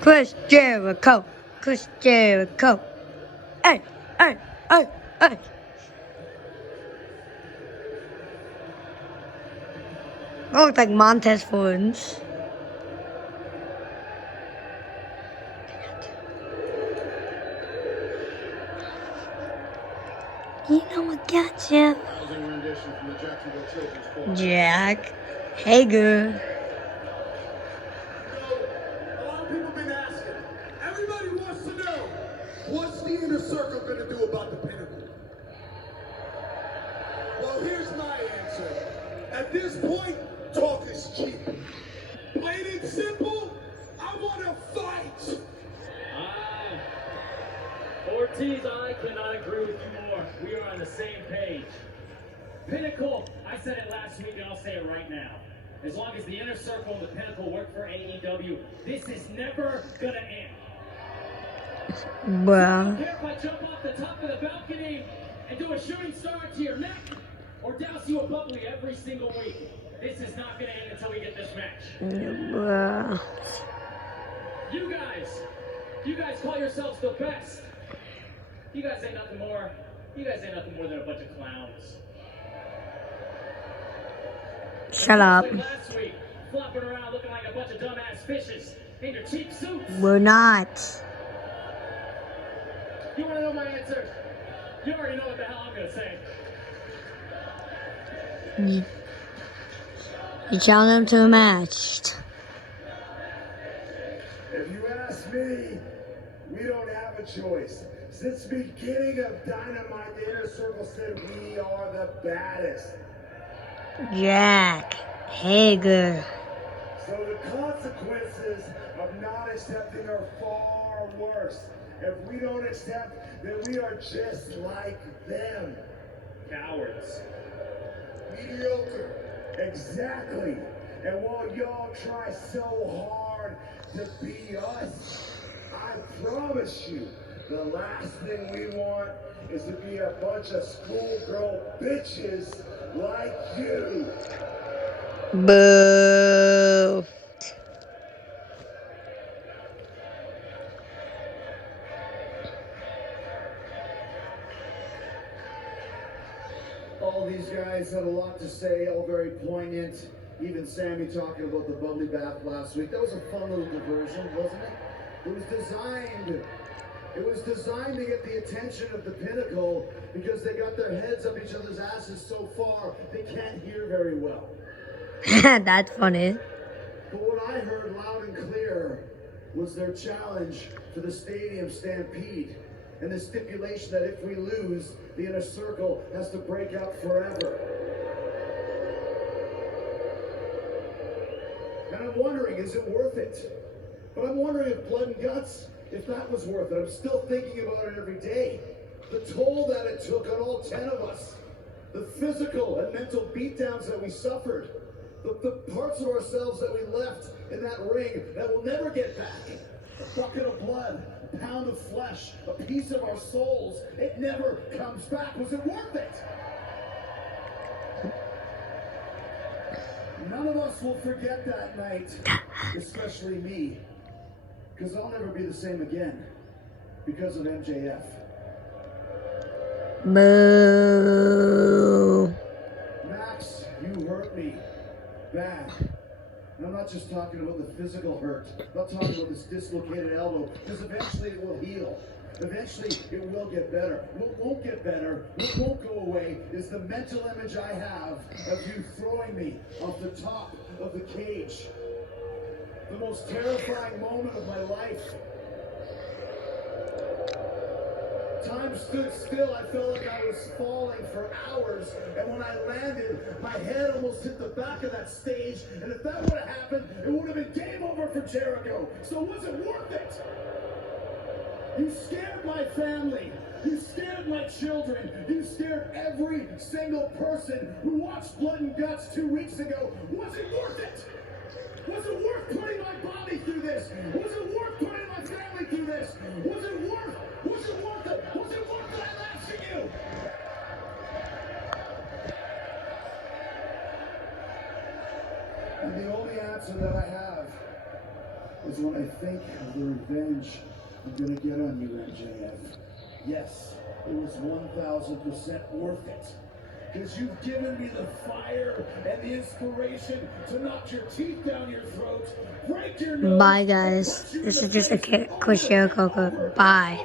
Chris Jericho. Chris Jericho. Hey, hey, hey, hey. That looks like Montez Ford's. You know what got you? Jack Hager. A lot of people have been asking. Everybody wants to know, what's the Inner Circle going to do about the Pinnacle? Well, here's my answer. At this point, talk is cheap. Plain and simple, I want to fight. Ortiz, I cannot agree with you more. We are on the same page. Pinnacle, I said it last week and I'll say it right now. As long as the Inner Circle and the Pinnacle work for AEW, this is never gonna end. Well. I don't care if I jump off the top of the balcony and do a shooting star to your neck or douse you a bubbly every single week. This is not gonna end until we get this match. Well. You guys call yourselves the best. You guys ain't nothing more than a bunch of clowns. Shut up. Last week, flopping around looking like a bunch of dumbass fishes in your cheap suits. We're not. You want to know my answer? You already know what the hell I'm going to say. You challenge them to a match. If you ask me, we don't have a choice. Since the beginning of Dynamite, the Inner Circle said we are the baddest. Jack Hager. So the consequences of not accepting are far worse. If we don't accept, then we are just like them. Cowards. Mediocre. Exactly. And while y'all try so hard to be us, I promise you, the last thing we want is to be a bunch of schoolgirl bitches like you. Boo. All these guys had a lot to say, all very poignant. Even Sammy talking about the bubbly bath last week. That was a fun little diversion, wasn't it? It was designed to get the attention of the Pinnacle because they got their heads up each other's asses so far they can't hear very well. That's funny. But what I heard loud and clear was their challenge for the Stadium Stampede and the stipulation that if we lose, the Inner Circle has to break up forever. And I'm wondering, is it worth it? But I'm wondering if Blood and Guts, if that was worth it. I'm still thinking about it every day. The toll that it took on all 10 of us. The physical and mental beatdowns that we suffered. The parts of ourselves that we left in that ring that we'll never get back. A bucket of blood, a pound of flesh, a piece of our souls. It never comes back. Was it worth it? None of us will forget that night, especially me. Because I'll never be the same again. Because of MJF. Boo. Max, you hurt me. Bad. And I'm not just talking about the physical hurt. I'm not talking about this dislocated elbow. Because eventually it will heal. Eventually it will get better. What won't get better, what won't go away, is the mental image I have of you throwing me off the top of the cage. The most terrifying moment of my life. Time stood still. I felt like I was falling for hours. And when I landed, my head almost hit the back of that stage. And if that would have happened, it would have been game over for Jericho. So was it worth it? You scared my family. You scared my children. You scared every single person who watched Blood and Guts 2 weeks ago. Was it worth it? Was it worth putting my body through this? Was it worth putting my family through this? Was it worth it? Was it worth it? I'm asking you. And the only answer that I have is when I think of the revenge I'm gonna get on you, MJF. Yes, it was 1,000% worth it. Because you've given me the fire and the inspiration to knock your teeth down your throat, break your nose. Bye, guys. This is just a Chris Jericho. Bye.